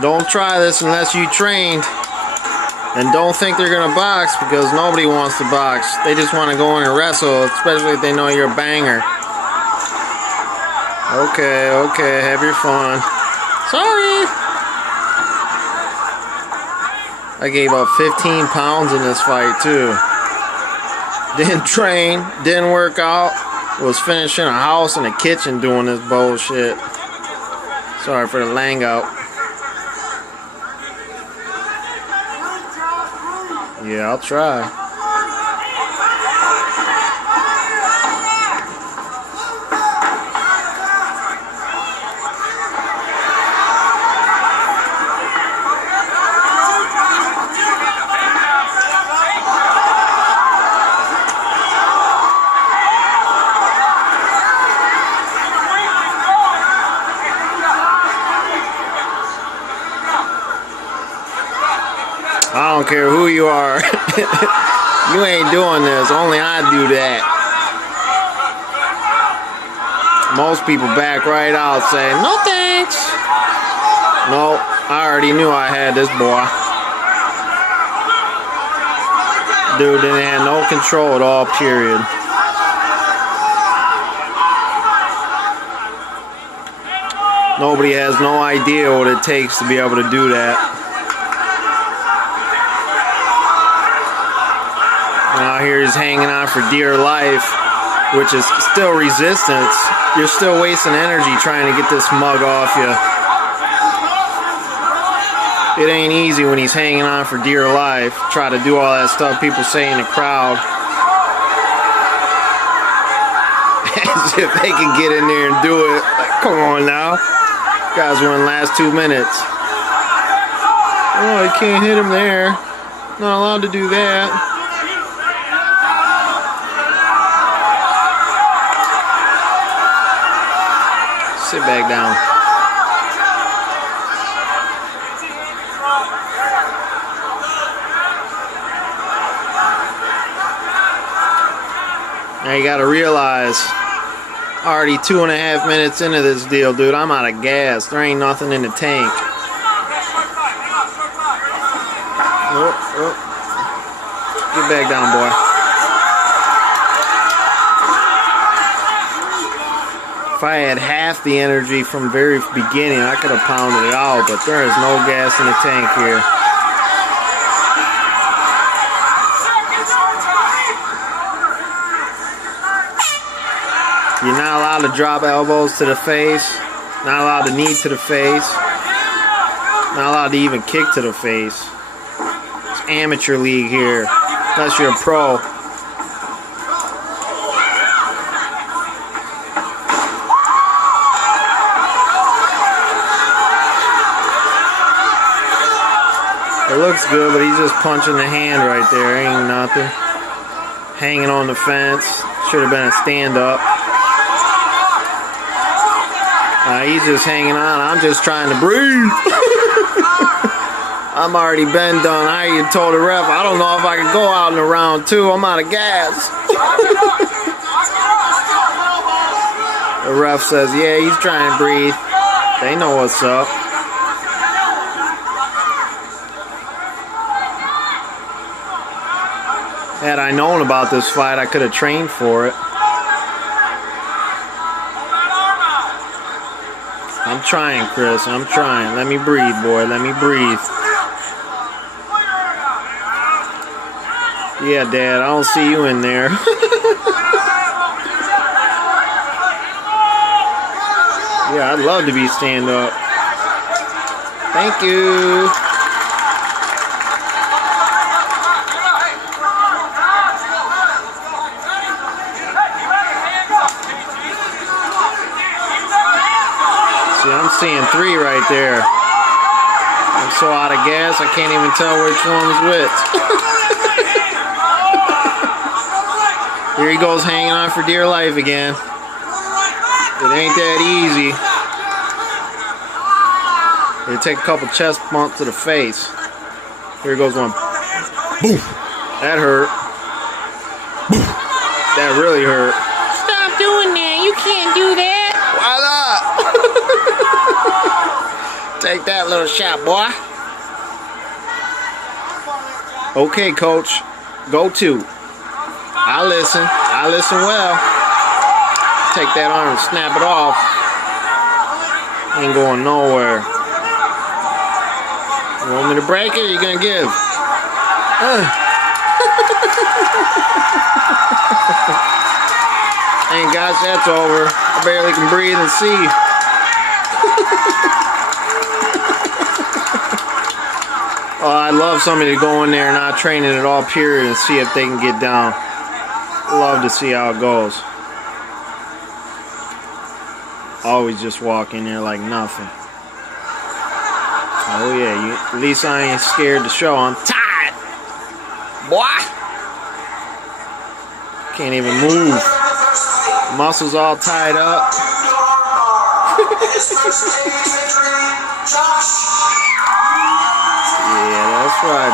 Don't try this unless you trained. And don't think they're gonna box, because nobody wants to box. They just want to go in and wrestle, especially if they know you're a banger. Okay, okay, have your fun. Sorry. I gave up 15 pounds in this fight too. Didn't train, didn't work out. Was finishing a house and a kitchen doing this bullshit. Sorry for the lang out. Yeah, I'll try. I don't care who you are. You ain't doing this. Only I do that. Most people back right out saying, no thanks. No, I already knew I had this boy. Dude didn't have no control at all, period. Nobody has no idea what it takes to be able to do that. Now here he's hanging on for dear life, which is still resistance. You're still wasting energy trying to get this mug off you. It ain't easy when he's hanging on for dear life. Try to do all that stuff people say in the crowd. As if they can get in there and do it. Like, come on now. Guys won the last 2 minutes. Oh, you can't hit him there. Not allowed to do that. Sit back down. Now you gotta realize, already 2.5 minutes into this deal, dude, I'm out of gas. There ain't nothing in the tank. Oh, oh. Get back down, boy. If I had half the energy from the very beginning, I could have pounded it out, but there is no gas in the tank here. You're not allowed to drop elbows to the face, not allowed to knee to the face, not allowed to even kick to the face. It's amateur league here, unless you're a pro. It looks good, but he's just punching the hand right there. Ain't nothing. Hanging on the fence. Should have been a stand-up. He's just hanging on. I'm just trying to breathe. I'm already been done. I even told the ref, I don't know if I can go out in the round 2. I'm out of gas. The ref says, yeah, he's trying to breathe. They know what's up. Had I known about this fight, I could have trained for it. I'm trying, Chris. I'm trying. Let me breathe, boy. Let me breathe. Yeah, Dad. I don't see you in there. Yeah, I'd love to be stand-up. Thank you. See, I'm seeing 3 right there. I'm so out of gas, I can't even tell which one's which. Here he goes hanging on for dear life again. It ain't that easy. They take a couple chest bumps to the face. Here goes one. Boom. That hurt. Boom. That really hurt. Stop doing that. You can't do that. Why not? Take that little shot, boy. Okay, coach. Go to. I listen. I listen well. Take that arm and snap it off. Ain't going nowhere. You want me to break it or you gonna give? Thank gosh that's over. I barely can breathe and see. Oh, I'd love somebody to go in there not training at all period and see if they can get down. Love to see how it goes. Always just walk in there like nothing. Oh yeah, at least I ain't scared to show I'm tired. Boy! Can't even move. Muscles all tied up. Yeah, that's right,